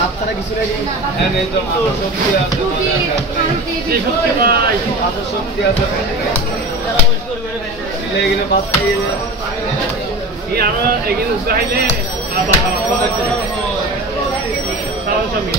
বাচ্চারা কিছু নাকি হ্যাঁ নেই তো সবজি আছে কি সবজি ভাই আছে সবজি আছে যারা ওই করে লেগিনে বাচ্চা এই আরো এগিয়ে উঠাইলে আবার সালাম সবই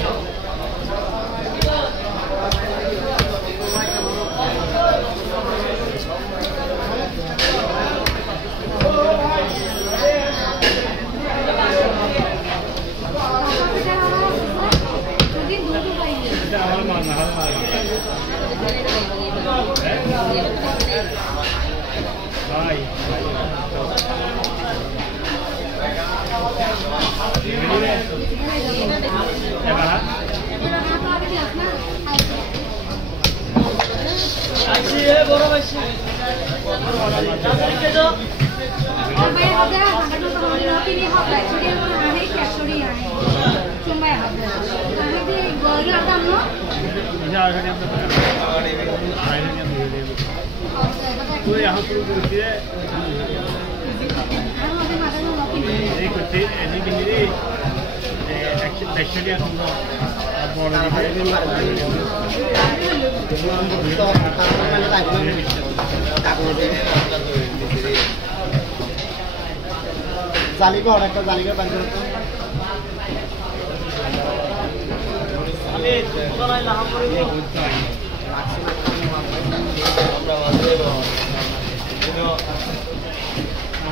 জালিকা অনেকটা জালিকা পাঁচ আমি তোরাই লাভ করে আমরা বাজে কিন্তু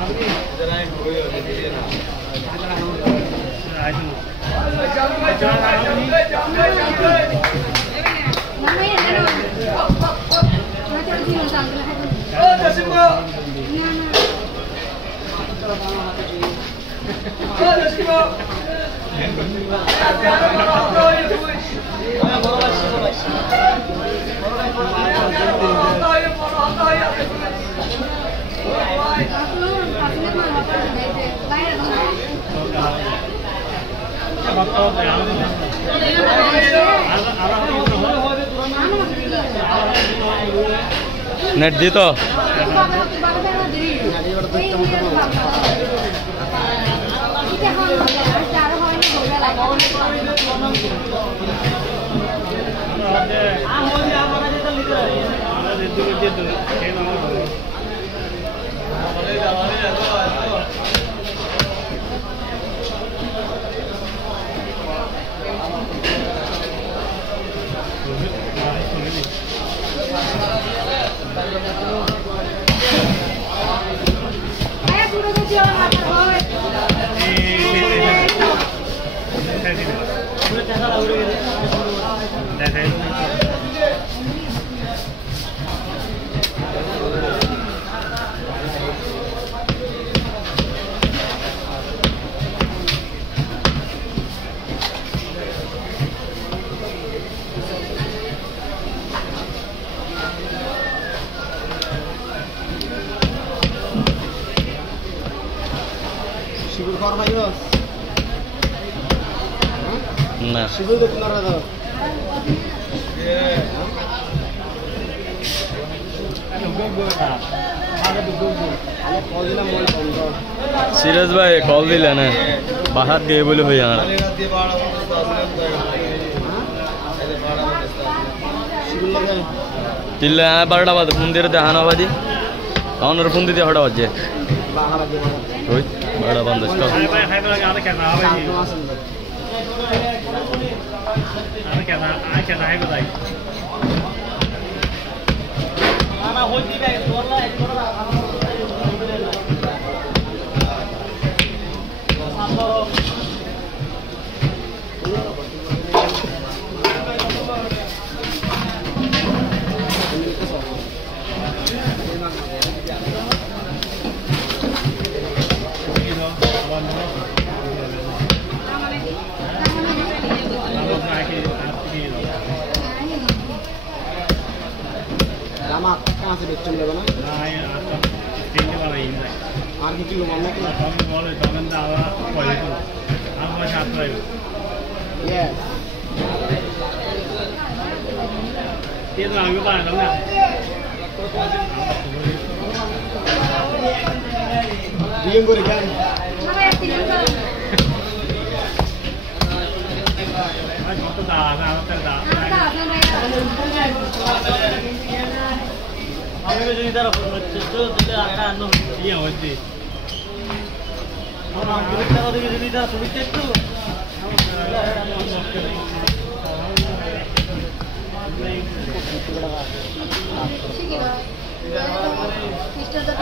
আমি জরাই হয়ে গেছে না नेट दी तो ना शिबुर को पुनः रहा सीरियस भाई कॉल दिले ना बाहर दिए बोले भाई यार दिले आ बारटा बाद फोन दे रहे हाना बाजी कौन और फोन दे हटा बजे ओए बड़ा बंद इसका कहाँ से बेचने लगा ना? नहीं आता तीन वाला ही नहीं। आगे किलो मालूम है? हम बोले दमन दावा कोई तो हम बस आता है। Yes. ये तो आगे बाहर ना। Diam boleh kan? আমি যদি তারা হচ্ছে তো তাহলে আটা আনো ইয়ে হচ্ছে আমরা আমাদের তারা দিকে যদি তারা শুনতে একটু ঠিক আছে